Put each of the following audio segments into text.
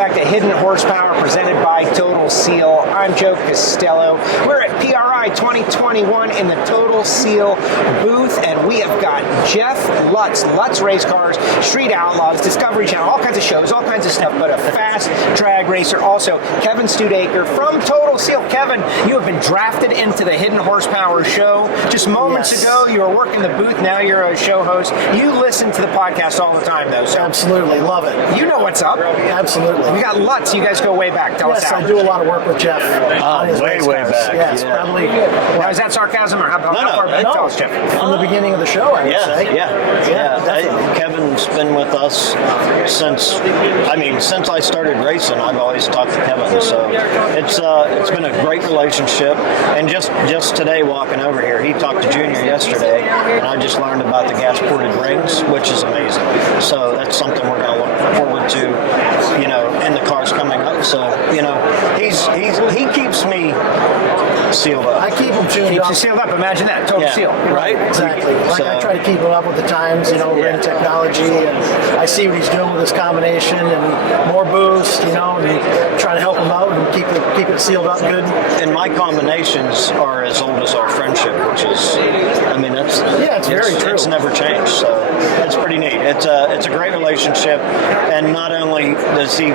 back to Hidden Horsepower presented by Total Seal. I'm Joe Castello. We're at PRI 2021 in the Total Seal booth, and we have got Jeff Lutz, Lutz Race Cars, Street Outlaws, Discovery Channel, all kinds of shows, all kinds of stuff, but a fast drag racer. Also, Kevin Studaker from Total Seal. Kevin, you have been drafted into the Hidden Horsepower show. Just moments ago, you were working the booth. Now you're a show host. You listen to the podcast all the time, though. So absolutely. Love it. You know what's up. Absolutely. We got Lutz. You guys go way back. Tell us how. Yes, I do a lot of work with Jeff. Way back. Yes, probably. Now, is that sarcasm or how far back? Tell us, Jeff. From the beginning of the show, I would say. Yeah. Kevin's been with us since I started racing. I've always talked to Kevin, so it's been a great relationship. And just today, walking over here, he talked to Junior yesterday, and I just learned about the gas-ported rings, which is amazing. So that's something we're going to look forward to, in the cars coming up. So, he keeps me sealed up. I keep him tuned up. Keeps you sealed up. Imagine that. Total seal. Right? Exactly. I try to keep him up with the times, ring technology, and I see what he's doing with his combination and more boost, and try to help him out and keep it sealed up good. And my combinations are as old as our friendship, which is, it's very true. It's never changed, so it's pretty neat. It's a great relationship, and not only does he,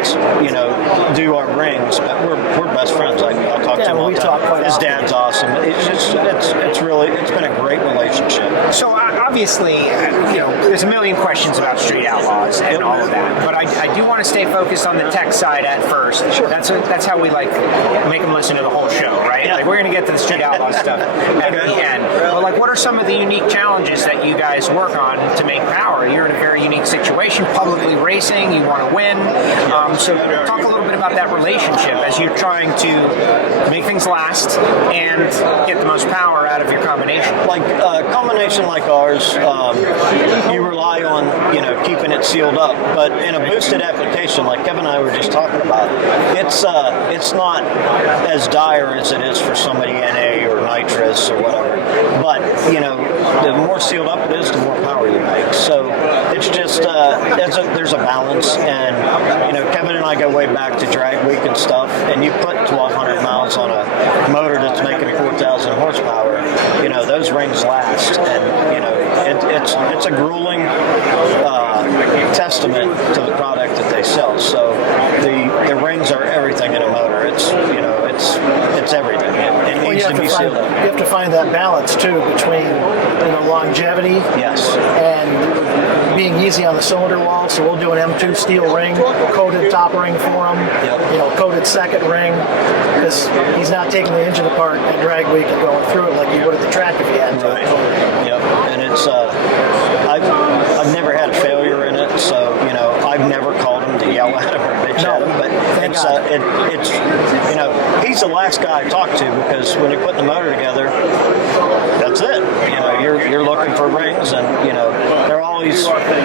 do our rings, but we're best friends. I talk to him all the time. His dad's awesome. It's been a great relationship. So obviously, there's a million questions about Street Outlaws and all of that, but I do want to stay focused on the tech side at first. Sure. That's how we make them listen to the whole show, right? Yeah. We're going to get to the Street Outlaws stuff at the end. But what are some of the unique challenges that you guys work on to make power? You're in a very unique situation, publicly racing, you want to win. So talk a little bit about that relationship as you're trying to make things last and get the most power out of your combination. Like a combination like ours, you rely on keeping it sealed up. But in a boosted application, like Kevin and I were just talking about, it's not as dire as it is for somebody NA or nitrous or whatever. But the more sealed up it is, the more power you make. So it's just there's a balance, and Kevin and I go way back to drag week and stuff. And you put 1,200 miles on a motor that's making 4,000 horsepower. Those rings last, and it's a grueling testament to the product that they sell. So the rings are everything in a motor. It's everything. It needs to be sealed up. You have to find that balance too between longevity and being easy on the cylinder wall. So we'll do an M2 steel ring, coated top ring for him, coated second ring, because he's not taking the engine apart at drag week and going through it like he would at the track if he had to. Right. Yep. And it's I've never had a failure in it, so I've never called him to yell at him or bitch at him, but it's he's the last guy I talk to, because when you put the motor together, that's it. You're looking for rings, and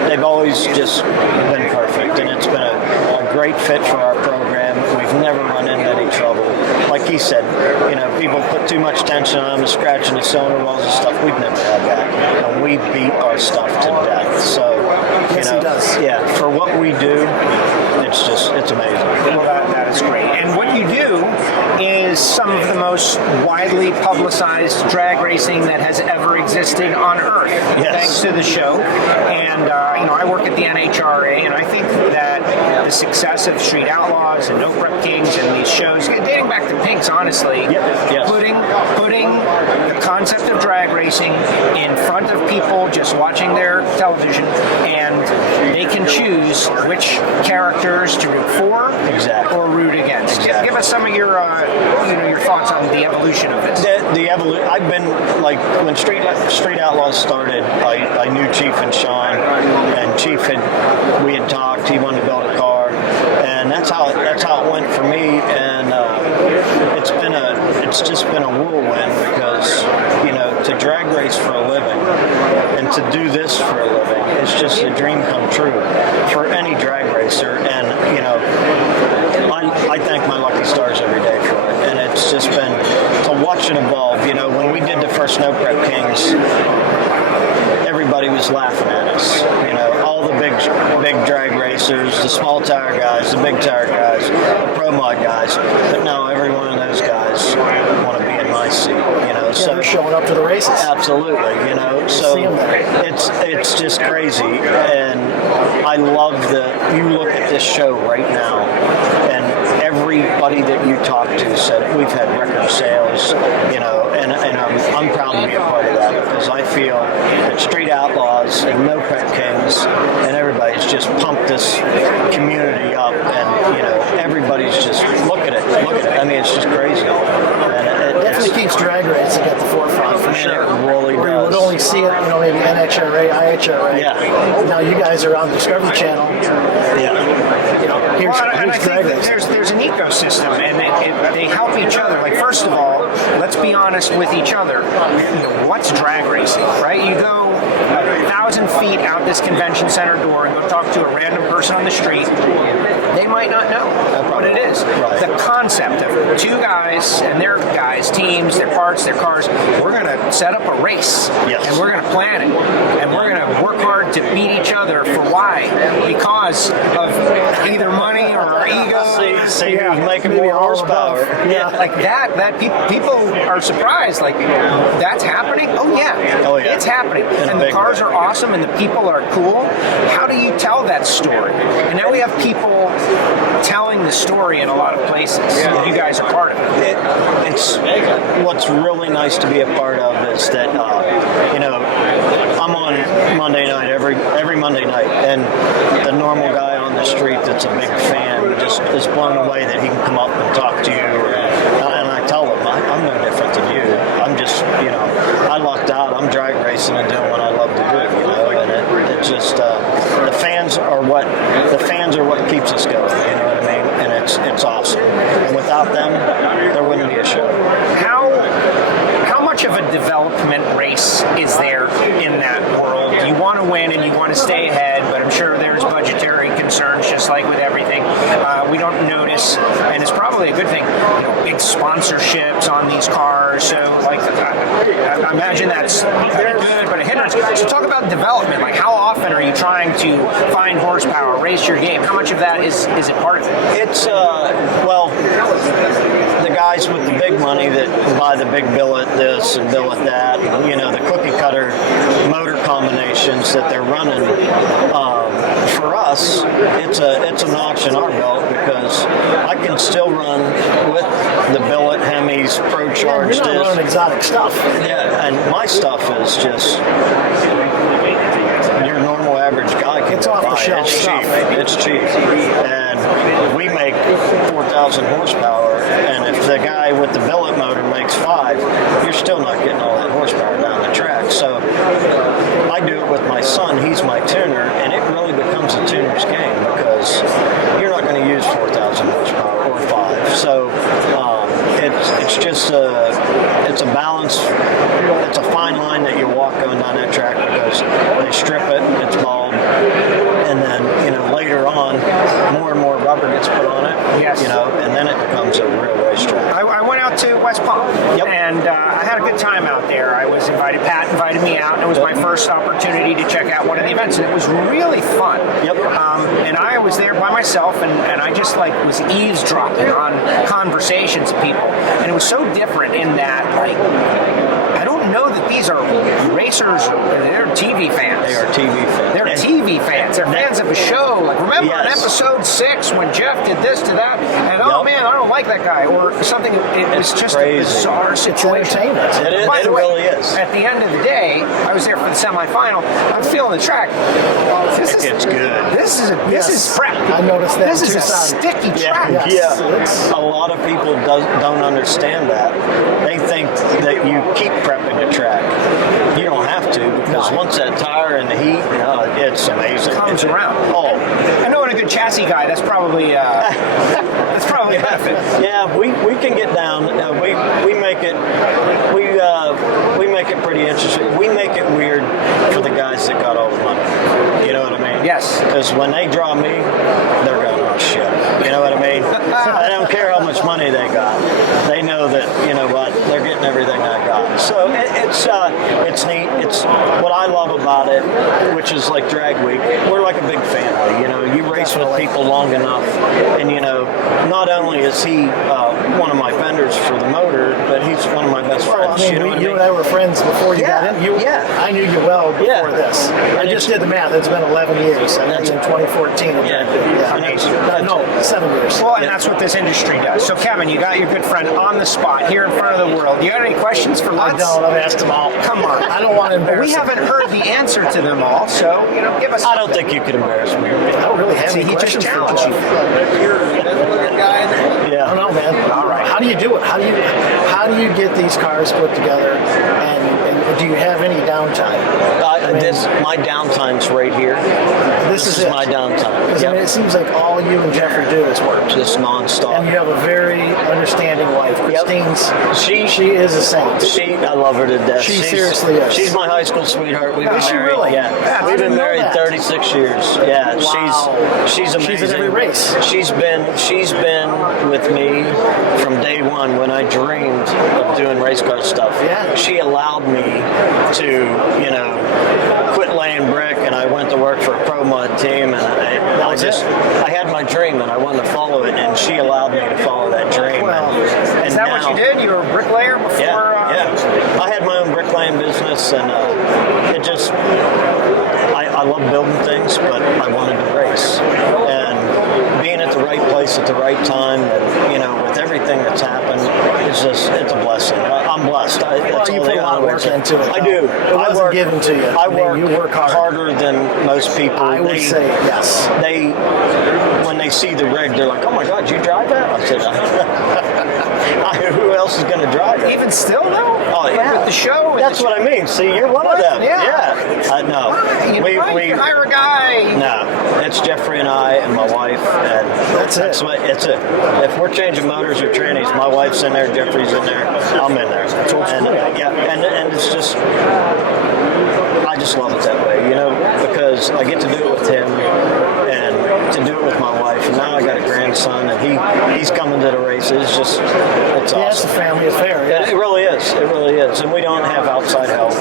they've always just been perfect, and it's been a great fit for our program. We've never run into any trouble. Like he said, people put too much tension on them, scratching the cylinder walls and stuff. We've never had that, and we beat our stuff to death. So yes, he does. Yeah, for what we do, it's amazing. Well, that is great. And what you do is some of the most widely publicized drag racing that has ever existed on Earth, thanks to the show. And I work at the NHRA, and I think that the success of Street Outlaws and No Prep Kings and these shows, dating back to Pinks, honestly, putting the concept of drag racing in front of people just watching their television, and they can choose which characters to root for or root against. Give us some of your thoughts on the evolution of this. The evolution. I've been when Street Outlaws started. I knew Chief and Sean, and Chief we had talked. He wanted to build a car, and that's how it went for me. And it's just been a whirlwind, because to drag race for a living and to do this for a living, it's just a dream come true for any drag racer. And I thank my lucky stars every day for it, and it's just been to watch it evolve. When we did the first No Prep Kings, everybody was laughing at us. All the big drag racers racers, the small tire guys, the big tire guys, the pro mod guys. But now every one of those guys want to be in my seat, So they're showing up to the races. Absolutely, So it's just crazy, and I love you look at this show right now, and everybody that you talk to said we've had record sales, and I'm proud to be a part of that, because I feel that Street Outlaws and No Prep Kings and everybody's just pumped this community up, and everybody's just look at it. I mean, it's just crazy. And it definitely keeps drag racing at the forefront for sure. It really Where does. you would only see it, maybe NHRA, IHRA. Yeah. Now you guys are on the Discovery Channel. Yeah. Here's I drag think racing. there's an ecosystem, and they help each other. Like, first of all, let's be honest with each other. What's drag racing, right? You go 1,000 feet out this convention center door and go talk to a random person on the street. They might not know what it is. Right. The concept of two guys and their guys, teams, their parts, their cars, we're going to set up a race. Yes. And we're going to plan it. And we're going to work hard to beat each other. For why? Because of either money or our ego. See who's making more horsepower. Yeah, like that people are surprised. Like, that's happening? Oh yeah. It's happening. And the cars are awesome and the people are cool. How do you tell that story? And now we have people telling the story in a lot of places. You guys are part of it. It's what's really nice to be a part of is that I'm on Monday night every Monday night, and the normal guy on the street that's a big fan just is blown away that he can come up and talk to you. And I tell him I'm no different than you. I'm just I lucked out. I'm drag racing and doing what I love to do. And it's just the fans are what keeps us going. You know what I mean? And it's awesome. And without them, there wouldn't be a show. How much of a development race is there in that world? You want to win and you want to stay ahead, but I'm sure there's budgetary concerns, just like with everything. We don't notice, and it's probably a good thing, big sponsorships on these cars. So, I imagine that's very good, but a hindrance. So, talk about development. Like, how often are you trying to find horsepower, race your game? How much of that is it part of it? It's the guys with the big money that buy the big billet this and billet that, and, the cookie cutter motor combinations that they're running. For us, it's a notch in our belt, because I can still run with the billet Hemis Pro Charge You're not running exotic stuff. Yeah, and my stuff is just your normal average guy can It's go off the buy. shelf It's stuff. cheap. It's cheap, and we make 4,000 horsepower. And if the guy with the billet motor makes 5, you're still not getting all that horsepower down the track. So I do it with my son. He's my tuner, and it really becomes a tuner's game, because you're not going to use 4,000 horsepower or 5. So it's just it's a balance. It's a fine line that you walk going down that track, because they strip it, it's bald, and then later on more and more rubber gets put on it. Yes. And then it becomes a real racetrack. I went out to West Palm, and I had a good time out there. Pat invited me out, and it was my first opportunity to check out one of the events, and it was really fun. Yep. And I was there by myself, and I just was eavesdropping on conversations of people, and it was so different in that, I don't know that these are racers, they're TV fans. They are TV fans. They're TV fans. They're fans of a show. Remember in Yes. episode 6 when Jeff did this to that, and oh man, I don't like that guy, or something. It was just crazy. a bizarre situation. entertainment. It is. By It the way, really is. At the end of the day, I was there for the semifinal. I'm feeling the track. It's good. This is prep. I noticed that This in is a Tucson. sticky track. Yes. Yeah. A lot of people don't understand that. They think that you keep prepping the track. You don't have to, because once that tire in the heat, it's amazing. It comes around. Oh, I know, in a good chassis guy, that's probably a benefit. yeah, we can get down. We make it pretty interesting. We make it weird for the guys that got all the money. You know what I mean? Yes. Because when they draw me, they're going, oh shit. You know what I mean? I don't care how much money they got. They know that, you know what, they're getting everything I got. So it's neat. It's what I love about it, which is like Drag Week. We're like a big family. you race with people long enough, and not only is he one of my vendors for the motor, but he's one of my best friends. I mean, you and I were friends before you got in. I knew you well before this. I just did the math. It's been 11 years. I met you in 2014. No, 7 years. Well, and that's what this industry does. So, Kevin, you got your good friend on the spot here in front of the world. You got any questions for Lutz? I don't. I've asked them all. Come on. I don't want to embarrass We haven't heard the answer to them all, so, give us... I don't think you could embarrass me. I don't really have any he questions just for challenged you. I don't know, man. All right. How do you do it? How do you get these cars put together? And do you have any downtime? My downtime's right here. This is my downtime. Because I mean, it seems like all you and Jeffrey do is work. Just nonstop. And you have a very understanding wife. Christine's. She is a saint. I love her to death. She seriously is. She's my high school sweetheart. We've been married. Really? Yeah. We've been married 36 years. Yeah. Wow. She's amazing. She's at every race. She's been with me from day one when I dreamed of doing race car stuff. Yeah. She allowed me to quit laying brick, and I went to work for a pro mod team, and I had my dream and I wanted to follow it, and she allowed me to follow that dream. Well, is that what you did? You were a bricklayer before? Yeah. I had my own bricklaying business, and it just I love building things, but I wanted to race, and being at the right place at the right time, and with everything that's happened, it's a blessing. I'm blessed. That's you all put a lot of work into it. I do. It wasn't given to you. I work hard. harder than most people. I would say yes. When they see the rig, they're like, "Oh my God, you drive that?" I said, "Who else is going to drive it?" Even still, though? Oh, yeah. With the show? That's what I mean. See, you're one of them. Yeah. No. We hire a guy. No. It's Jeffrey and I and my wife, and that's it. It's it. If we're changing motors or trannies, my wife's in there, Jeffrey's in there, I'm in there. And it's just, I just love it that way, because I get to do it with him and to do it with my wife, and now I got a grandson, and he's coming to the races. It's awesome. It's a family affair. Yeah, it really is. It really is. And we don't have outside help.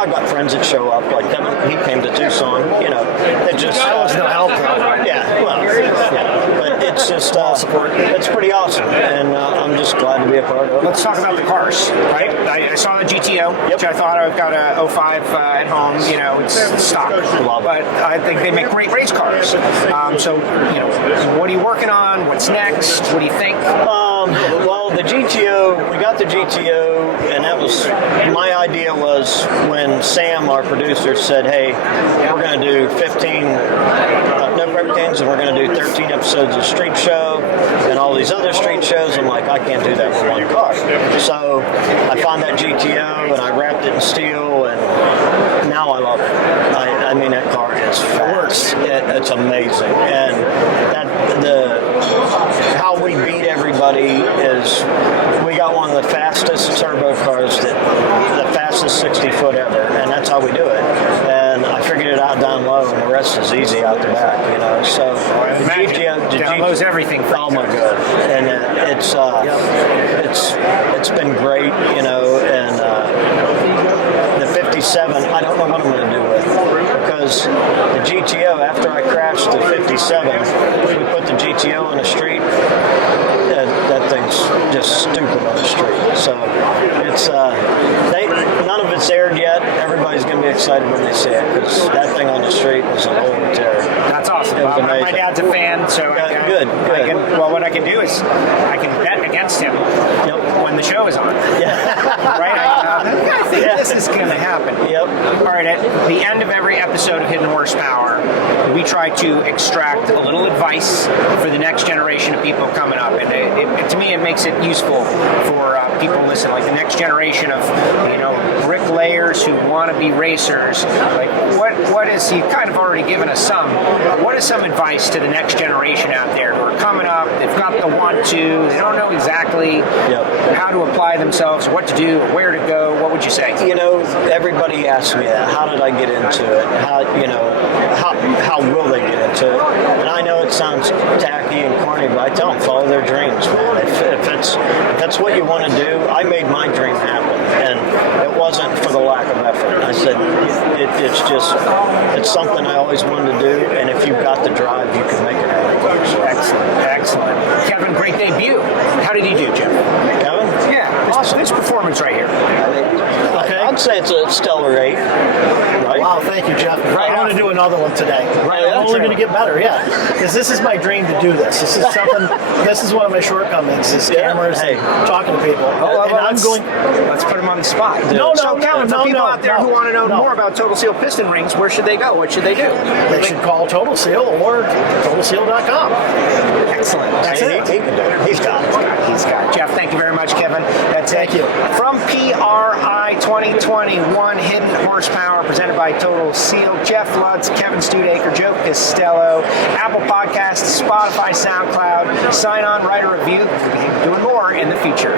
I've got friends that show up, like Kevin, he came to Tucson, it just... That was no help, though. Yeah, but it's just... support. It's pretty awesome, and I'm just glad to be a part of it. Let's talk about the cars, right? I saw the GTO, which I thought I've got a 05 at home, it's stock. But I think they make great race cars. So, what are you working on? What's next? What do you think? Well, the GTO, we got the GTO, and that was, my idea was when Sam, our producer, said, hey, we're going to do 15 no prep games, and we're going to do 13 episodes of Street Show and all these other street shows. I'm like, I can't do that with one car. So I found that GTO, and I wrapped it in steel, and now I love it. I mean, that car is fast. It's amazing. And how we beat everybody is we got one of the fastest turbo cars, the fastest 60-foot ever, and that's how we do it. And I figured it out down low, and the rest is easy out the back, So the GTO downloads everything. Oh my God! And it's been great, And the 57, I don't know what I'm going to do with, because the GTO, after I crashed the 57, we put the GTO on the street. That thing's just stupid on the street. So it's none of it's aired yet. Everybody's going to be excited when they see it, because that thing on the street was a whole terror. That's awesome. It was amazing. My dad's a fan, so good. What I can do is I can bet against him when the show is on. Yeah. Right? I think this is going to happen. Yep. All right. At the end of every episode of Hidden Horsepower, we try to extract a little advice for the next generation of people coming up, and to me, it makes it useful for people listening, like the next generation of bricklayers who want to be racers. Like, what is, you've kind of already given us some. What is some advice to the next generation out there who are coming up? They've got the want to. They don't know exactly how to apply themselves, what to do, where to go. What would you say? Everybody asks me that. How did I get into it? How will they get into it? And I know it sounds tacky and corny, but I tell them, follow their dreams, man. If that's what you want to do, I made my dream happen, and it wasn't for the lack of effort. I said, it's something I always wanted to do, and if you've got the drive, you can make it happen. So. Excellent. Kevin, great debut. How did he do, Jim? Kevin? Yeah, awesome. This performance right here. Okay. I'd say it's a stellar 8. Right? Wow, thank you, Jeff. Right I want to do another one today. I'm only going to get better, yeah. Because this is my dream to do this. This is something. This is one of my shortcomings: is cameras and talking to people. And I'm going. Let's put him on the spot. No, so, Kevin, for people out there who want to know more about Total Seal piston rings, where should they go? What should they do? They should call Total Seal or TotalSeal.com. Excellent. That's it. He can do it. He's got it. He's got it. Jeff, thank you very much, Kevin. That's Thank you. From PRI 2021 Hidden Horsepower, presented by Total Seal, Jeff Lutz, Kevin Studaker, Joe Castello, Apple Podcasts, Spotify, SoundCloud. Sign on, write a review. We'll be doing more in the future.